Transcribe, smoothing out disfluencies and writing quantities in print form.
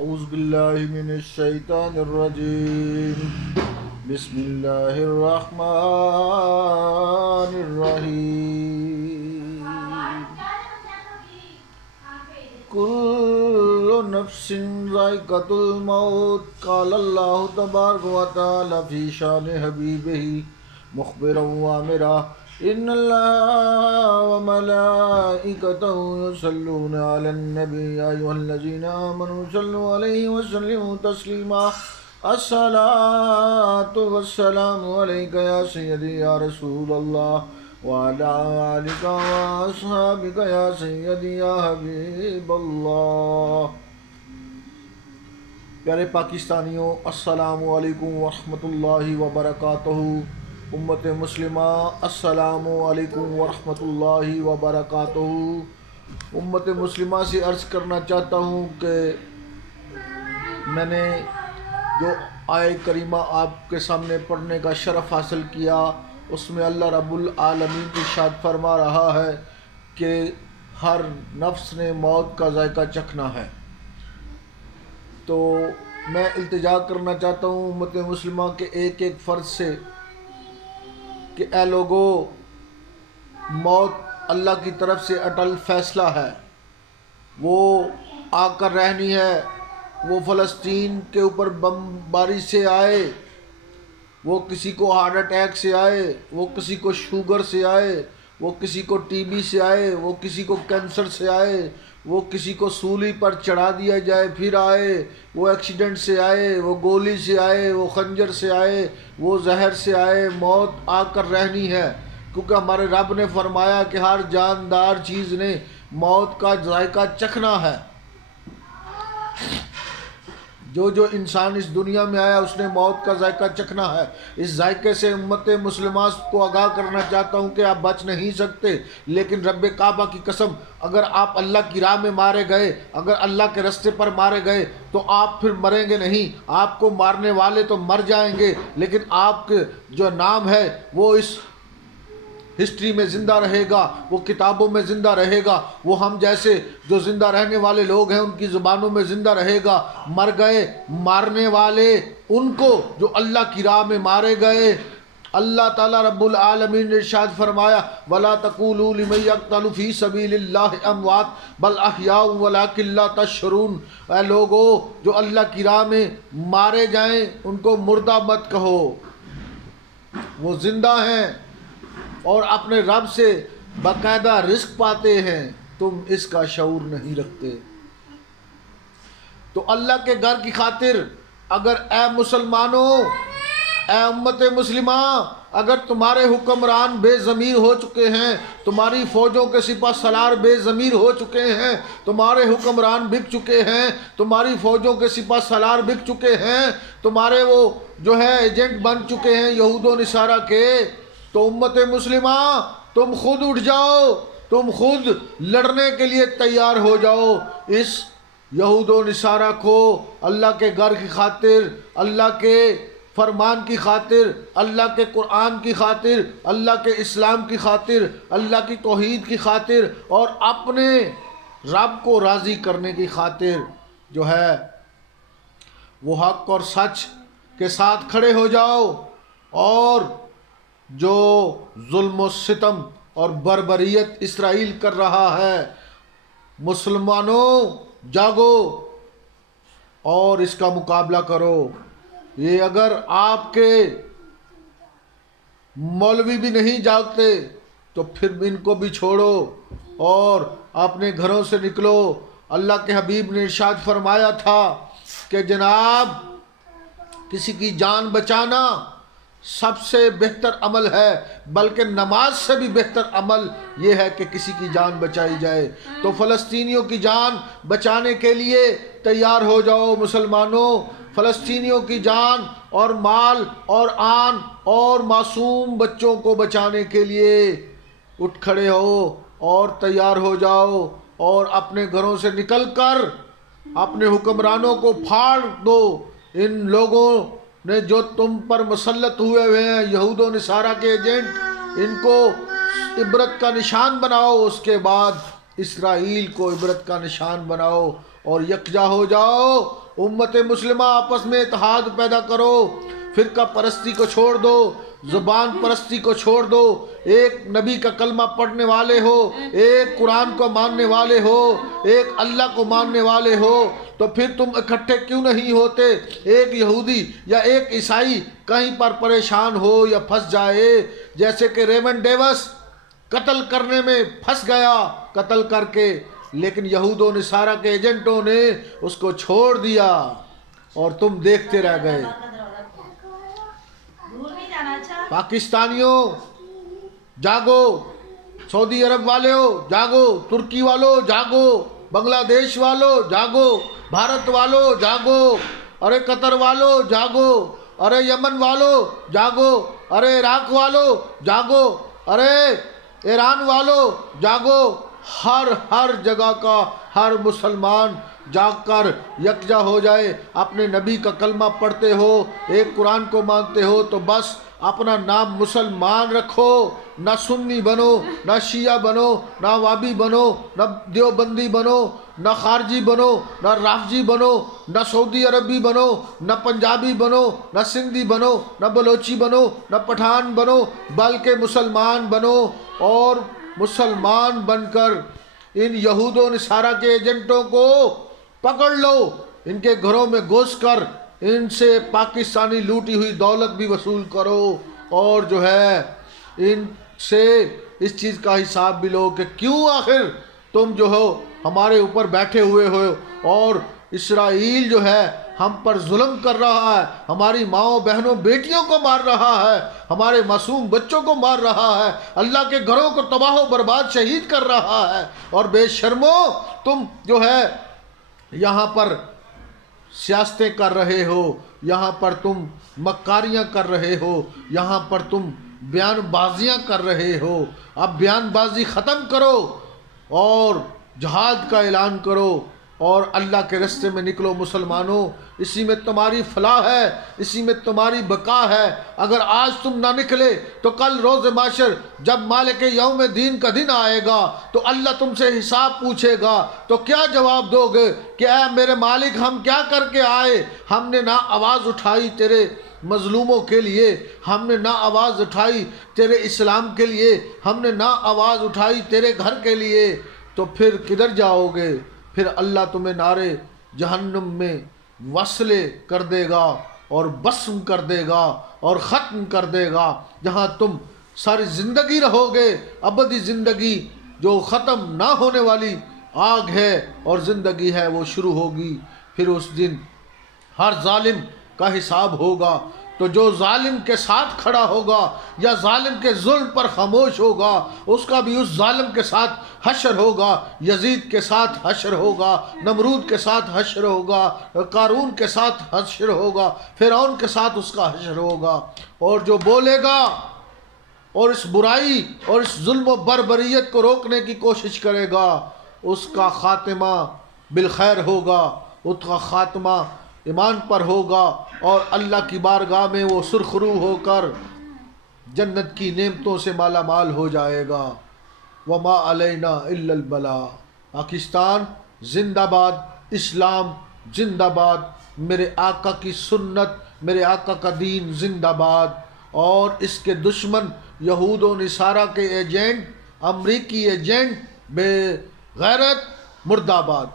اعوذ باللہ من الشیطان الرجیم بسم اللہ الرحمن الرحیم کل نفس ذائقۃ الموت قال اللہ تبارک و تعالی فی شان حبیبہ مخبرا وامرا ان اللہ وملائکتہ یصلون علی النبی یا ایھا الذین آمنوا صلوا علیہ وسلموا تسلیما الصلاۃ والسلام علیک یا سیدی یا رسول اللہ وعلی آلک واصحابک یا سیدی یا حبیب اللہ۔ پیارے پاکستانیوں، السلام علیکم ورحمۃ اللہ وبرکاتہ۔ امت مسلمہ السلام علیکم ورحمۃ اللہ وبرکاتہ۔ امت مسلمہ سے عرض کرنا چاہتا ہوں کہ میں نے جو آیہ کریمہ آپ کے سامنے پڑھنے کا شرف حاصل کیا، اس میں اللہ رب العالمین ارشاد فرما رہا ہے کہ ہر نفس نے موت کا ذائقہ چکھنا ہے۔ تو میں التجا کرنا چاہتا ہوں امت مسلمہ کے ایک ایک فرد سے کہ اے لوگو، موت اللہ کی طرف سے اٹل فیصلہ ہے، وہ آ کر رہنی ہے۔ وہ فلسطین کے اوپر بمباری سے آئے، وہ کسی کو ہارٹ اٹیک سے آئے، وہ کسی کو شوگر سے آئے، وہ کسی کو ٹی بی سے آئے، وہ کسی کو کینسر سے آئے، وہ کسی کو سولی پر چڑھا دیا جائے پھر آئے، وہ ایکسیڈنٹ سے آئے، وہ گولی سے آئے، وہ خنجر سے آئے، وہ زہر سے آئے، موت آ کر رہنی ہے، کیونکہ ہمارے رب نے فرمایا کہ ہر جاندار چیز نے موت کا ذائقہ چکھنا ہے۔ جو انسان اس دنیا میں آیا اس نے موت کا ذائقہ چکھنا ہے۔ اس ذائقے سے امت مسلمہ کو آگاہ کرنا چاہتا ہوں کہ آپ بچ نہیں سکتے، لیکن رب کعبہ کی قسم، اگر آپ اللہ کی راہ میں مارے گئے، اگر اللہ کے رستے پر مارے گئے تو آپ پھر مریں گے نہیں۔ آپ کو مارنے والے تو مر جائیں گے، لیکن آپ کے جو نام ہے وہ اس ہسٹری میں زندہ رہے گا، وہ کتابوں میں زندہ رہے گا، وہ ہم جیسے جو زندہ رہنے والے لوگ ہیں ان کی زبانوں میں زندہ رہے گا۔ مر گئے مارنے والے ان کو جو اللہ کی راہ میں مارے گئے۔ اللہ تعالیٰ رب العالمین نے ارشاد فرمایا وَلَا تَقُولُوا لِمَن يَقْتَلُ فِي سَبِيلِ اللَّهِ أَمْوَاتٌ بَلْ أَحْيَاءٌ وَلَٰكِن لَّا تَشْعُرُونَ۔ اے لوگو، جو اللہ کی راہ میں مارے جائیں ان کو مردہ مت کہو، وہ زندہ ہیں اور اپنے رب سے باقاعدہ رزق پاتے ہیں، تم اس کا شعور نہیں رکھتے۔ تو اللہ کے گھر کی خاطر اگر اے مسلمانوں، اے امت مسلمہ، اگر تمہارے حکمران بے ضمیر ہو چکے ہیں، تمہاری فوجوں کے سپہ سالار بے ضمیر ہو چکے ہیں، تمہارے حکمران بک چکے ہیں، تمہاری فوجوں کے سپہ سالار بک چکے ہیں، تمہارے وہ جو ہے ایجنٹ بن چکے ہیں یہود و نصارہ کے، تو امت مسلمہ تم خود اٹھ جاؤ، تم خود لڑنے کے لیے تیار ہو جاؤ۔ اس یہود و نصارہ کو اللہ کے گھر کی خاطر، اللہ کے فرمان کی خاطر، اللہ کے قرآن کی خاطر، اللہ کے اسلام کی خاطر، اللہ کی توحید کی خاطر اور اپنے رب کو راضی کرنے کی خاطر جو ہے وہ حق اور سچ کے ساتھ کھڑے ہو جاؤ، اور جو ظلم و ستم اور بربریت اسرائیل کر رہا ہے، مسلمانوں جاگو اور اس کا مقابلہ کرو۔ یہ اگر آپ کے مولوی بھی نہیں جاگتے تو پھر ان کو بھی چھوڑو اور اپنے گھروں سے نکلو۔ اللہ کے حبیب نے ارشاد فرمایا تھا کہ جناب، کسی کی جان بچانا سب سے بہتر عمل ہے، بلکہ نماز سے بھی بہتر عمل یہ ہے کہ کسی کی جان بچائی جائے۔ تو فلسطینیوں کی جان بچانے کے لیے تیار ہو جاؤ مسلمانوں، فلسطینیوں کی جان اور مال اور آن اور معصوم بچوں کو بچانے کے لیے اٹھ کھڑے ہو اور تیار ہو جاؤ، اور اپنے گھروں سے نکل کر اپنے حکمرانوں کو پھاڑ دو۔ ان لوگوں نے جو تم پر مسلط ہوئے ہیں یہود و نصارہ کے ایجنٹ، ان کو عبرت کا نشان بناؤ، اس کے بعد اسرائیل کو عبرت کا نشان بناؤ اور یکجا ہو جاؤ. امت مسلمہ آپس میں اتحاد پیدا کرو. فرقہ پرستی کو چھوڑ دو, زبان پرستی کو چھوڑ دو. ایک نبی کا کلمہ پڑھنے والے ہو, ایک قرآن کو ماننے والے ہو, ایک اللہ کو ماننے والے ہو, تو پھر تم اکٹھے کیوں نہیں ہوتے؟ ایک یہودی یا ایک عیسائی کہیں پر پریشان ہو یا پھنس جائے, جیسے کہ ریمن ڈیوس قتل کرنے میں پھنس گیا قتل کر کے, لیکن یہود و نصارہ کے ایجنٹوں نے اس کو چھوڑ دیا اور تم دیکھتے رہ گئے. پاکستانیوں جاگو, سعودی عرب والوں جاگو, ترکی والوں جاگو, بنگلہ دیش والوں جاگو, بھارت والوں جاگو, ارے قطر والوں جاگو, ارے یمن والوں جاگو, ارے عراق والوں جاگو, ارے ایران والوں جاگو. ہر جگہ کا ہر مسلمان جاگ کر یکجا ہو جائے. اپنے نبی کا کلمہ پڑھتے ہو, ایک قرآن کو مانتے ہو, تو بس اپنا نام مسلمان رکھو. نہ سنی بنو, نہ شیعہ بنو, نہ وابی بنو, نہ دیوبندی بنو, نہ خارجی بنو, نہ رافضی بنو, نہ سعودی عربی بنو, نہ پنجابی بنو, نہ سندھی بنو, نہ بلوچی بنو, نہ پٹھان بنو, بلکہ مسلمان بنو. اور مسلمان بن کر ان یہود و نصارہ کے ایجنٹوں کو پکڑ لو, ان کے گھروں میں گھس کر ان سے پاکستانی لوٹی ہوئی دولت بھی وصول کرو, اور جو ہے ان سے اس چیز کا حساب بھی لو کہ کیوں آخر تم جو ہو ہمارے اوپر بیٹھے ہوئے ہو, اور اسرائیل جو ہے ہم پر ظلم کر رہا ہے, ہماری ماؤں بہنوں بیٹیوں کو مار رہا ہے, ہمارے معصوم بچوں کو مار رہا ہے, اللہ کے گھروں کو تباہ و برباد شہید کر رہا ہے. اور بے شرمو تم جو ہے یہاں پر سیاستیں کر رہے ہو, یہاں پر تم مکاریاں کر رہے ہو, یہاں پر تم بیان بازیاں کر رہے ہو. اب بیان بازی ختم کرو اور جہاد کا اعلان کرو اور اللہ کے رستے میں نکلو مسلمانوں. اسی میں تمہاری فلاح ہے, اسی میں تمہاری بقا ہے. اگر آج تم نہ نکلے تو کل روز محشر جب مالک یوم دین کا دن آئے گا تو اللہ تم سے حساب پوچھے گا, تو کیا جواب دو گے کہ اے میرے مالک ہم کیا کر کے آئے؟ ہم نے نہ آواز اٹھائی تیرے مظلوموں کے لیے, ہم نے نہ آواز اٹھائی تیرے اسلام کے لیے, ہم نے نہ آواز اٹھائی تیرے گھر کے لیے. تو پھر کدھر جاؤ گے؟ پھر اللہ تمہیں نارے جہنم میں وصلے کر دے گا اور بسم کر دے گا اور ختم کر دے گا, جہاں تم ساری زندگی رہو گے. ابدی زندگی جو ختم نہ ہونے والی آگ ہے اور زندگی ہے وہ شروع ہوگی. پھر اس دن ہر ظالم کا حساب ہوگا, تو جو ظالم کے ساتھ کھڑا ہوگا یا ظالم کے ظلم پر خاموش ہوگا اس کا بھی اس ظالم کے ساتھ حشر ہوگا. یزید کے ساتھ حشر ہوگا, نمرود کے ساتھ حشر ہوگا, قارون کے ساتھ حشر ہوگا, فرعون کے ساتھ اس کا حشر ہوگا. اور جو بولے گا اور اس برائی اور اس ظلم و بربریت کو روکنے کی کوشش کرے گا اس کا خاتمہ بالخیر ہوگا, اس کا خاتمہ ایمان پر ہوگا, اور اللہ کی بارگاہ میں وہ سرخرو ہو کر جنت کی نعمتوں سے مالا مال ہو جائے گا. وما علینا الا البلاغ. پاکستان زندہ باد, اسلام زندہ باد, میرے آقا کی سنت, میرے آقا کا دین زندہ باد. اور اس کے دشمن یہود و نصارہ کے ایجنٹ, امریکی ایجنٹ بے غیرت مردہ باد.